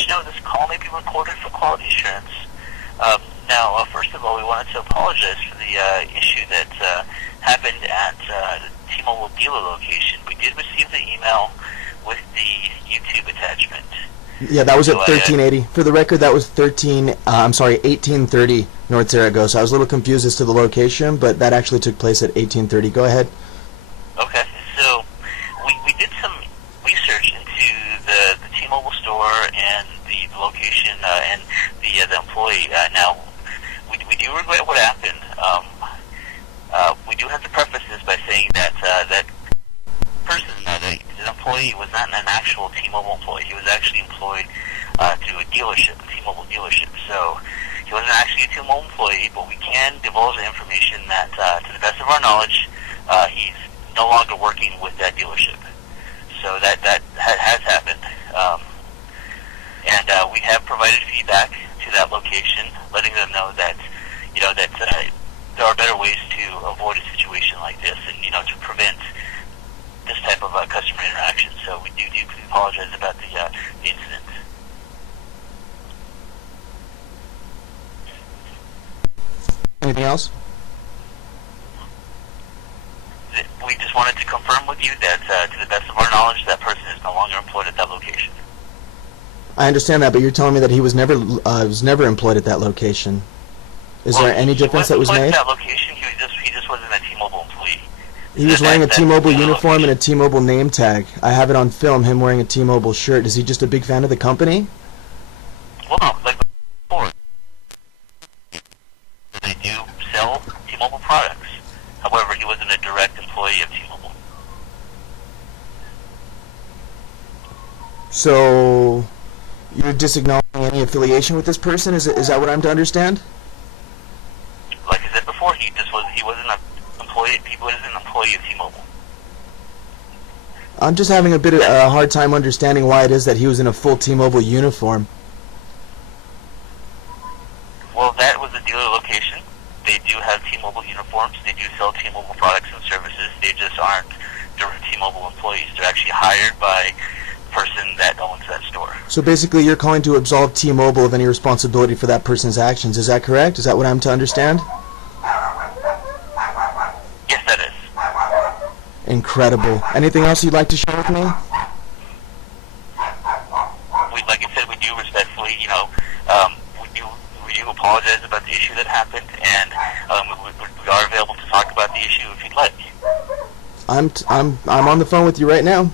let you know this call may be recorded for quality assurance. Now, first of all, we wanted to apologize for the issue that happened at the T-Mobile dealer location. We did receive the email with the YouTube attachment. Yeah, that was at 1380. For the record, that was 1830 North Zaragoza. I was a little confused as to the location, but that actually took place at 1830. Go ahead. Okay, so we did some research into the T-Mobile store and the location and the employee. Now, we do regret what happened. We do have to preface this by saying that that person, the employee, was not an actual T-Mobile employee. He was actually employed to a dealership, a T-Mobile dealership. So he wasn't actually a T-Mobile employee, but we can divulge the information that, to the best of our knowledge, he's no longer working with that dealership. So that has happened. And we have provided feedback to that location, letting them know that, that there are better ways to avoid a situation like this and, to prevent this type of customer interaction. So we do deeply apologize about the incident. Anything else? We just wanted to confirm with you that, to the best of our knowledge, that person is no longer employed at that location. I understand that, but you're telling me that he was never employed at that location. Is there any difference that was made? At that location, he just wasn't a T-Mobile employee. He was wearing a T-Mobile uniform and a T-Mobile name tag. I have it on film, him wearing a T-Mobile shirt. Is he just a big fan of the company? Well, no, like before. They do sell T-Mobile products. However, he wasn't a direct employee of T-Mobile. So, you're disacknowledging any affiliation with this person? Is that what I'm to understand? Like I said before, he wasn't an employee. He wasn't an employee of T-Mobile. I'm just having a bit of a hard time understanding why it is that he was in a full T-Mobile uniform. Well, that was a dealer location. They do have T-Mobile uniforms. They do sell T-Mobile products and services. They just aren't direct T-Mobile employees. They're actually hired by the person that owns that store. So basically you're calling to absolve T-Mobile of any responsibility for that person's actions. Is that correct? Is that what I'm to understand? Yes, that is. Incredible. Anything else you'd like to share with me? Like I said, we do respectfully, we do apologize about the issue that happened, and we are available to talk about the issue if you'd like. I'm on the phone with you right now.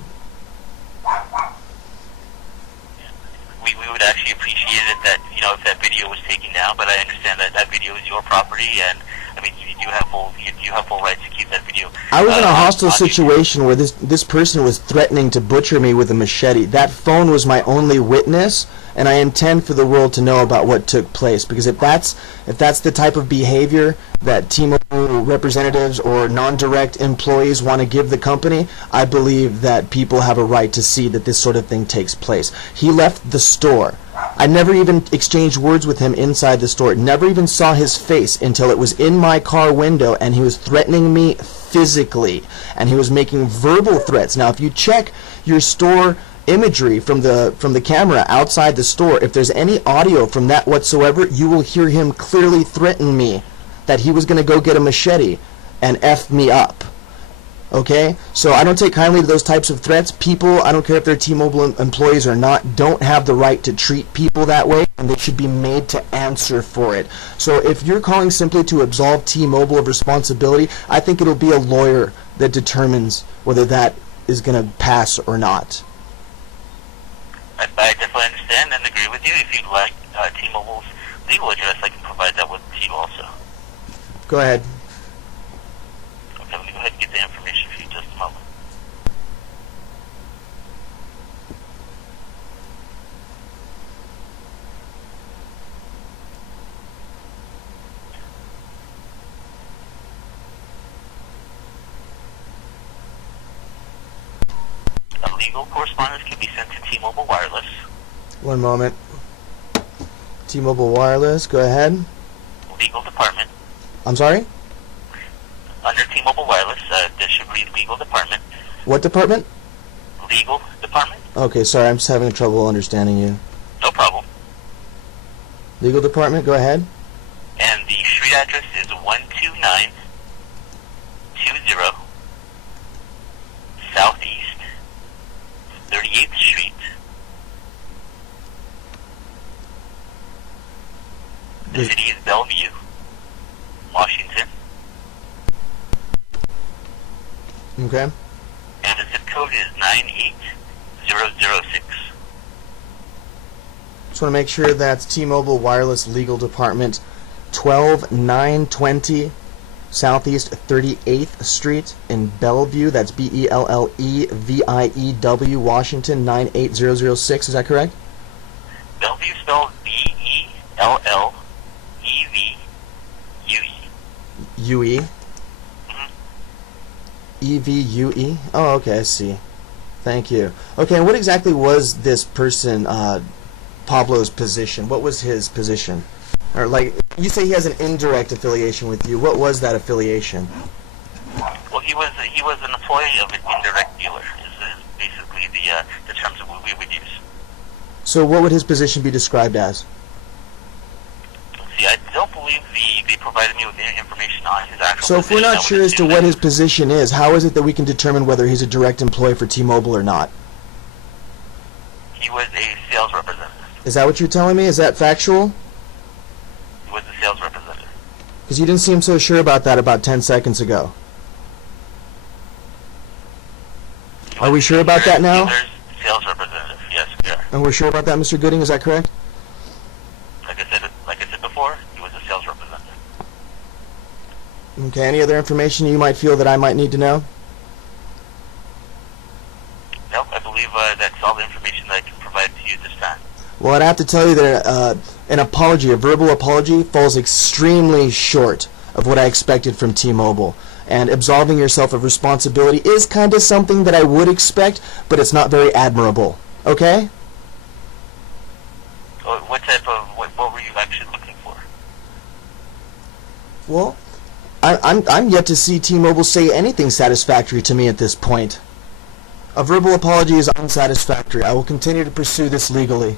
We would actually appreciate it that if that video was taken down, but I understand that that video is your property, and you do have full rights to keep that video. I was in a hostile situation where this person was threatening to butcher me with a machete. That phone was my only witness, and I intend for the world to know about what took place, because if that's the type of behavior that T-Mobile representatives or non-direct employees want to give the company, I believe that people have a right to see that this sort of thing takes place. He left the store. I never even exchanged words with him inside the store. Never even saw his face until it was in my car window, and he was threatening me physically, and he was making verbal threats. Now, if you check your store imagery from the camera outside the store, if there's any audio from that whatsoever, you will hear him clearly threaten me that he was going to go get a machete and F me up. Okay? So I don't take kindly to those types of threats. People, I don't care if they're T-Mobile employees or not, don't have the right to treat people that way, and they should be made to answer for it. So if you're calling simply to absolve T-Mobile of responsibility, I think it'll be a lawyer that determines whether that is going to pass or not. I definitely understand and agree with you. If you'd like T-Mobile's legal address, I can provide that with you also. Go ahead. Okay, let me go ahead and get the information for you in just a moment. Legal correspondence can be sent to T-Mobile Wireless. One moment. T-Mobile Wireless, go ahead. Legal Department. I'm sorry? Under T-Mobile Wireless, there should read Legal Department. What department? Legal Department. Okay, sorry, I'm just having trouble understanding you. No problem. Legal department, go ahead. And the street address is 12920 Southeast 38th Street. The city is Bellevue, Washington. Okay. And the zip code is 98006. Just want to make sure that's T-Mobile Wireless Legal Department, 12920 Southeast 38th Street in Bellevue. That's Belleview, Washington, 98006. Is that correct? Bellevue spelled Bellevue. UE? EVUE? Oh, okay, I see. Thank you. Okay, and what exactly was this person, Pablo's position? What was his position? Or, like, you say he has an indirect affiliation with you. What was that affiliation? Well, he was an employee of an indirect dealer. Is basically the terms that we would use. So what would his position be described as? See, I don't believe they provided me with any information on his actual So if we're position. not sure as to what his position is, how is it that we can determine whether he's a direct employee for T-Mobile or not? He was a sales representative. Is that what you're telling me? Is that factual? He was a sales representative. Because you didn't seem so sure about that about 10 seconds ago. Are we sure about that now? Dealer's sales representative. Yes, we are. And we're sure about that, Mr. Gooding? Is that correct? Like I said before, he was a sales representative. Okay, any other information you might feel that I might need to know? No, I believe that's all the information that I can provide to you at this time. Well, I'd have to tell you that an apology, a verbal apology, falls extremely short of what I expected from T-Mobile. And absolving yourself of responsibility is kind of something that I would expect, but it's not very admirable. Okay? What were you actually looking for? Well, I'm yet to see T-Mobile say anything satisfactory to me at this point. A verbal apology is unsatisfactory. I will continue to pursue this legally.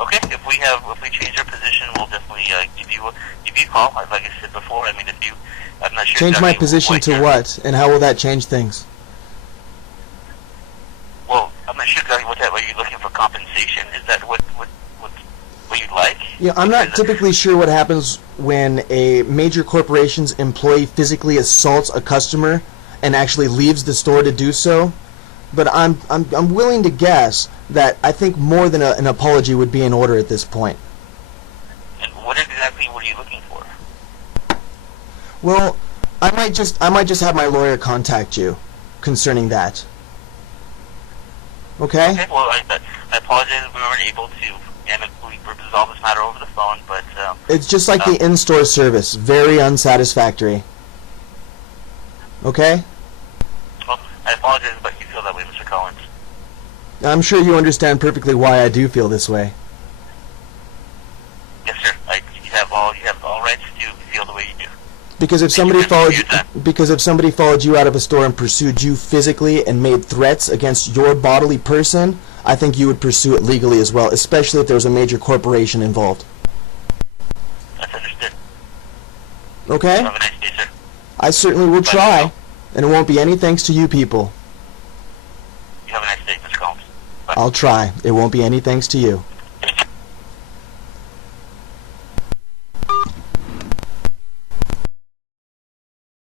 Okay, if we change our position, we'll definitely give you a call. Like I said before, I mean, I'm not sure. Change my position to what, and how will that change things? Well, I'm not sure exactly what are you looking for compensation? Is that what you'd like? Yeah, I'm not typically sure what happens when a major corporation's employee physically assaults a customer and actually leaves the store to do so. But I'm willing to guess that I think more than an apology would be in order at this point. And what exactly were you looking for? Well, I might just have my lawyer contact you concerning that. Okay? Okay. Well, I apologize if we weren't able to amicably resolve this matter over the phone, but it's just like the in-store service, very unsatisfactory. Okay? Well, I apologize, but you feel that way, Mr. Collins. I'm sure you understand perfectly why I do feel this way. Yes, sir. You have all rights to feel the way you do. Because if somebody followed you out of a store and pursued you physically and made threats against your bodily person, I think you would pursue it legally as well, especially if there was a major corporation involved. That's understood. Okay? Have a nice day, sir. I certainly will try, and it won't be any thanks to you people. You have a nice day, Mr. Collins. Bye. I'll try. It won't be any thanks to you.